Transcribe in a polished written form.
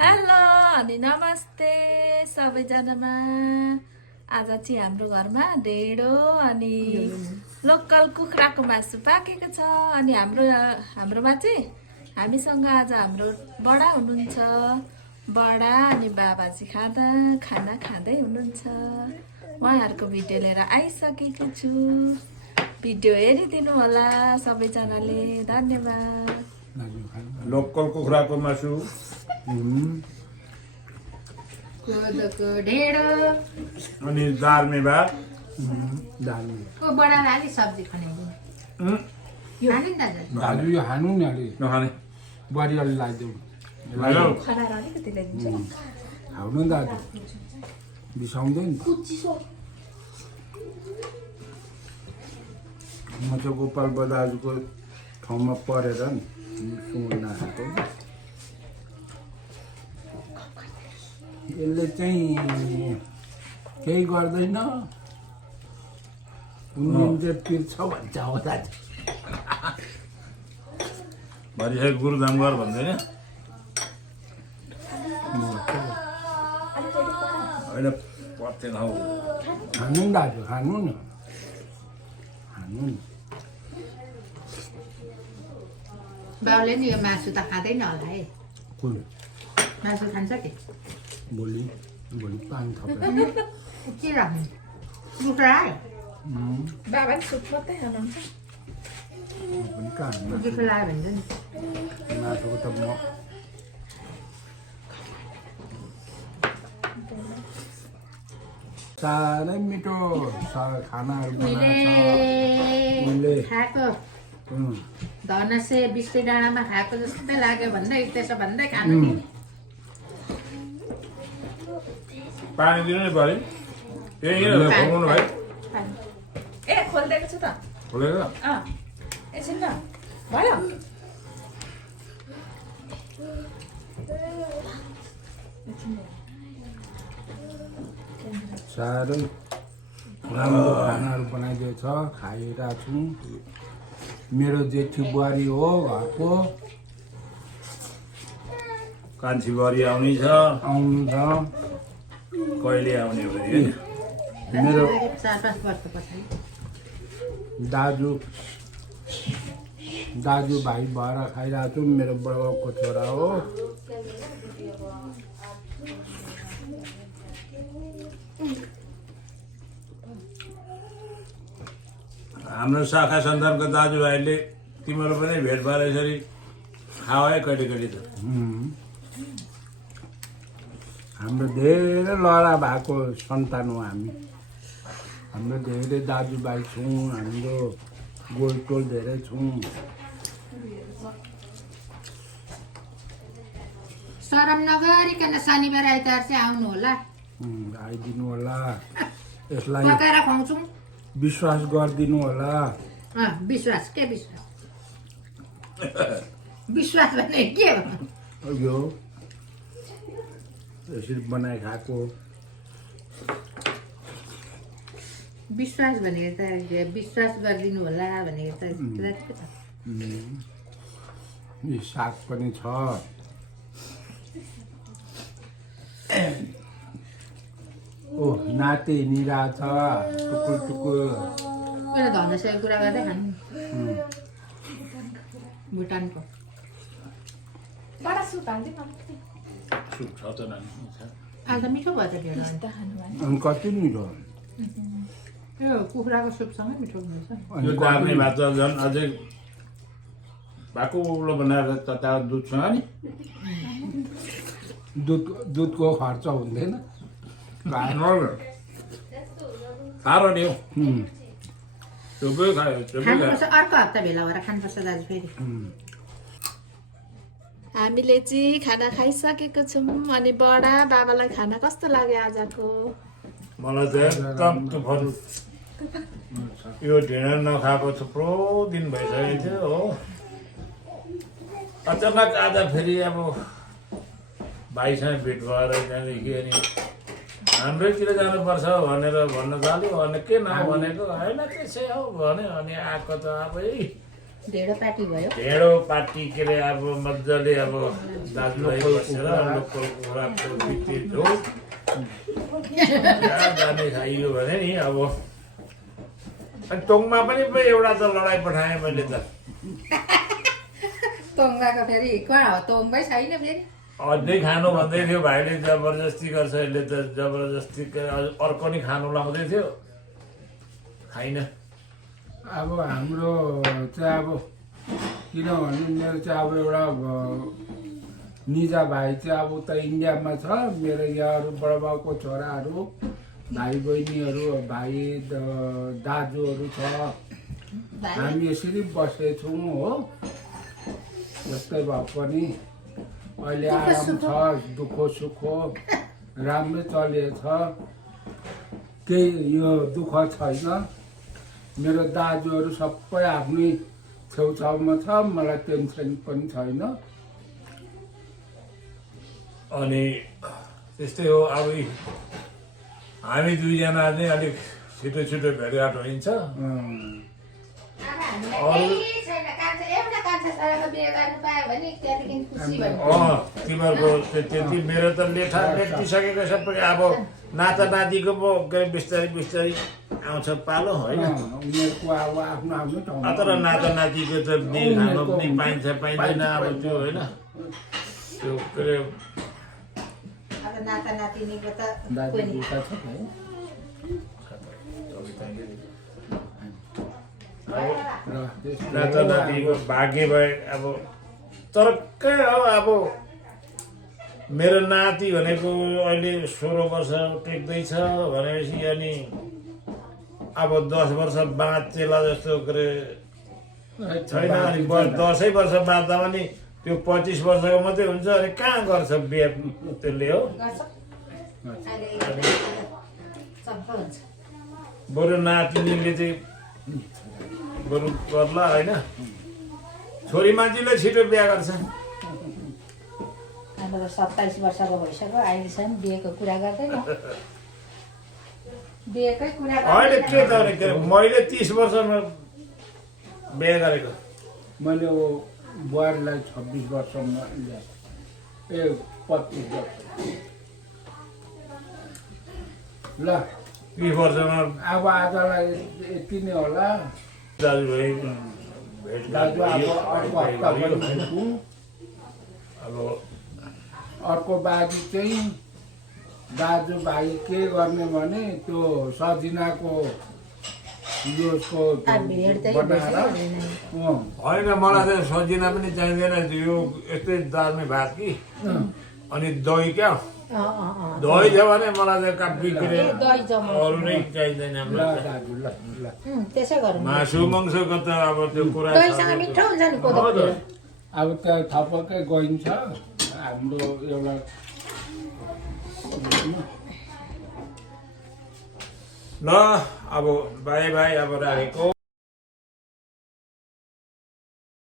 Hello अनि नमस्ते सबैजनामा। आज चाहिँ हाम्रो घरमा ढेँडो अनि लोकल कुखुराको मासु पाकेको छ। अनि हाम्रोमा चाहिँ हामीसँग आज हाम्रो बडा हुनुहुन्छ। बडा अनि बाबाजी खाना खाँदै हुनुहुन्छ। उहाँहरूको भिडियो लिएर आइसकेको छु। भिडियो हेरिदिनु होला सबैजनाले। धन्यवाद। लोकल कुखुराको मासु, कोदोको ढेँडो, अनि दार्मे भात, बडालाई अलिक सब्जी खनाइदिनु। खानु नि दाजु। दाजु यो खानु नि अलि नखाने बुहारी अलि लगाइदेऊ हेलो खानाहरू अलिकति ल्याइदिन्छु। खाउ न दाजु बिसाउँदैन म चाहिँ गोपाल दाजुको ठाउँमा परेर नि सुँगुर नखाएको यसले चाहिँ केही गर्दैन उनीहरूले पिर्छ भन्छ हो दाजु भरिसक्यो गुरुधाम गर भन्दैन होइन पर्थेन हौ। खानु नि दाजु खानु न खानु नि बाउले नि यो मासु त खाँदैन होला है। कुन मासु खान्छ कि भोलि भोलि पानी थपेर के राख्नु कुखुरा है। बाबा नि सुप मात्रै खानुहुन्छ। म पनि कहाँ कुखुरा भन्छ नि। मासुको त म साह्रै मिठो खानाहरू बनाएको छ मैले खाएको उम्, धनसे बिस्टी डाँडामा खाएको जस्तै लाग्यो भन्दै त्यसो भन्दै खानु नि। पानी दिनु नि पऱ्यो यही खोल्नु भाइ ए खोलिदिएको छु त। खोलेर एकछिन न भयो। साह्रै राम्रो खानाहरू बनाइदिएछ खाइरहेको छौँ मेरो जेठी बुहारी हो घरको कान्छी बरी आउने छ आउनु छ कहिले आउने भने मेरो 4-5 वर्ष पछाडि दाजु भाइ भएर खाइरहेको छु मेरो बडाबाउको छोरा हो हाम्रो शाखा सन्तानको दाजुभाइले तिम्रो पनि भेट भएर यसरी खाऊ है कहिले कहिले त। हाम्रो धेरै लडा भएको सन्तान हो हामी हाम्रो धेरै दाजुभाइ छौँ हाम्रो गोलटोल धेरै छौँ सरम नगरिकन शनिबार आइतबार चाहिँ आउनु होला। आइदिनु होला यसलाई पकाएर खुवाउँछौँ। विश्वास गरिदिनु होला विश्वास के विश्वास विश्वास भने के हो। यो यसरी बनाइ खाएको विश्वास भनेको त विश्वास गरिदिनु होला भनेको त कुरा के छ। यो साग पनि छ ओ नाति हिँडिरहेछ टुकुर टुकुर मेरो धनसेको कुरा गर्दै खानु भुटानको बडा सुप हालिदिनु न। सुप छ त नानी आज त मिठो भयो त ढेँडो। अनि कति मिठो यो कुखुराको सुपसँगै मिठो हुँदैछ। अनि यो दार्ने भात त झन् अझै भएको उब्लो बनाएर तताएर दुधसँग नि दुधको खर्च हुँदैन साह्रो नि हौ चुपै खायो चुपै खायो। खानुपर्छ अर्को हप्ता भेला भएर खानुपर्छ दाजु फेरि। हामीले चाहिँ खाना खाइसकेको छौँ। अनि बडा बाबालाई खाना कस्तो लाग्यो आजको? मलाई चाहिँ एकदम तुफान यो ढेँडो नखाएको थुप्रो दिन भइसकेको थियो हो। अचानक आज फेरि अब भाइसँग भेट भएर त्यहाँदेखि अनि हाम्रैतिर जानुपर्छ भनेर भन्न थाल्यो। अनि के नभनेको होइन त्यसै हो भन्यो। अनि आएको त अब ढेँडो पार्टी भयो ढेँडो पार्टी के अरे अब मजाले अब दाजुभाइ बसेर लोकल कुखुराको पिटी झोल जाने खाइयो भने नि अब अनि टोङमा पनि एउटा त लडाइँ पठाएँ मैले त तोङ्गाको फेरि कहाँ हो तोङ्गै छैन फेरि अझै खानु भन्दै थियो भाइले जबरजस्ती गर्छ यसले त जबरजस्ती अर्को नि खानु लाउँदै थियो खाइन अब हाम्रो चाहिँ अब किनभने मेरो चाहिँ अब एउटा निजा भाइ चाहिँ अब उता इन्डियामा छ मेरो यहाँहरू बडाबाउको छोराहरू भाइ बहिनीहरू भाइ दाजुहरू छ हामी यसरी बसेछौँ हो जस्तै भए पनि अहिले आराम छ दुःख सुख राम्रै चलेछ केही यो दुःख छैन मेरो दाजुहरू सबै आफ्नै छेउछाउमा छ मलाई टेन्सन पनि छैन अनि त्यस्तै हो अब हामी दुईजना चाहिँ अलिक छिटो छिटो भेटघाट हुन्छ तिमीहरूको त्यति मेरो त लेटिसकेको सबै अब नाता नातिको पो बिस्तारै बिस्तारै आउँछ पालो होइन उनीहरूको अब आफ्नो आफ्नो ठाउँमा तर नाता नातिको त बिहे खानु पनि पाइन्छ पाइँदैन अब त्यो होइन त्यो के अरे अब नाता नातिनीको त दाजु कोही दुःख छ है र नाता नातिको भाग्य भए अब तर के हो अब मेरो नाति भनेको अहिले 16 वर्ष टेक्दैछ भनेपछि अनि अब 10 वर्ष बाँचेला जस्तो के अरे छैन अनि 10 वर्ष बाँच्दा पनि त्यो 25 वर्षको मात्रै हुन्छ अनि कहाँ गर्छ बिहे त्यसले हो बरु नातिनीले चाहिँ बरु गर्ला होइन छोरी मान्छेले छिटो बिहा गर्छ हाम्रो 27 वर्षको भइसक्यो अहिलेसम्म बिहेको कुरा गर्दैन बिहेकै कुरा अहिले के त के अरे मैले 30 वर्षमा बिहे गरेको मैले बुहारीलाई 26 वर्षमा ल्याएँ 25 वर्ष ल 20 वर्षमा अब आजलाई यति नै होला दाजुभाइ दाजु अब अर्को हप्ता पनि भेट्छौँ अब अर्को बाजी चाहिँ दाजुभाइ के गर्ने भने त्यो सजिनाको यसको बनाएर होइन मलाई चाहिँ सजिना पनि चाहिँदैन यो यस्तै दार्ने भात कि अनि दही क्या दही छ भने मलाई चाहिँ कापी के अरे अरू नै चाहिँदैन ल हामीलाई दाजु ल ल त्यसै गरौँ मासु मांसको त अब त्यो कुरा दहीसँग मिठो हुन्छ नि कोदो हजुर। अब त्यहाँ थपक्कै गइन्छ हाम्रो एउटा ल अब बाई बाई अब राखेको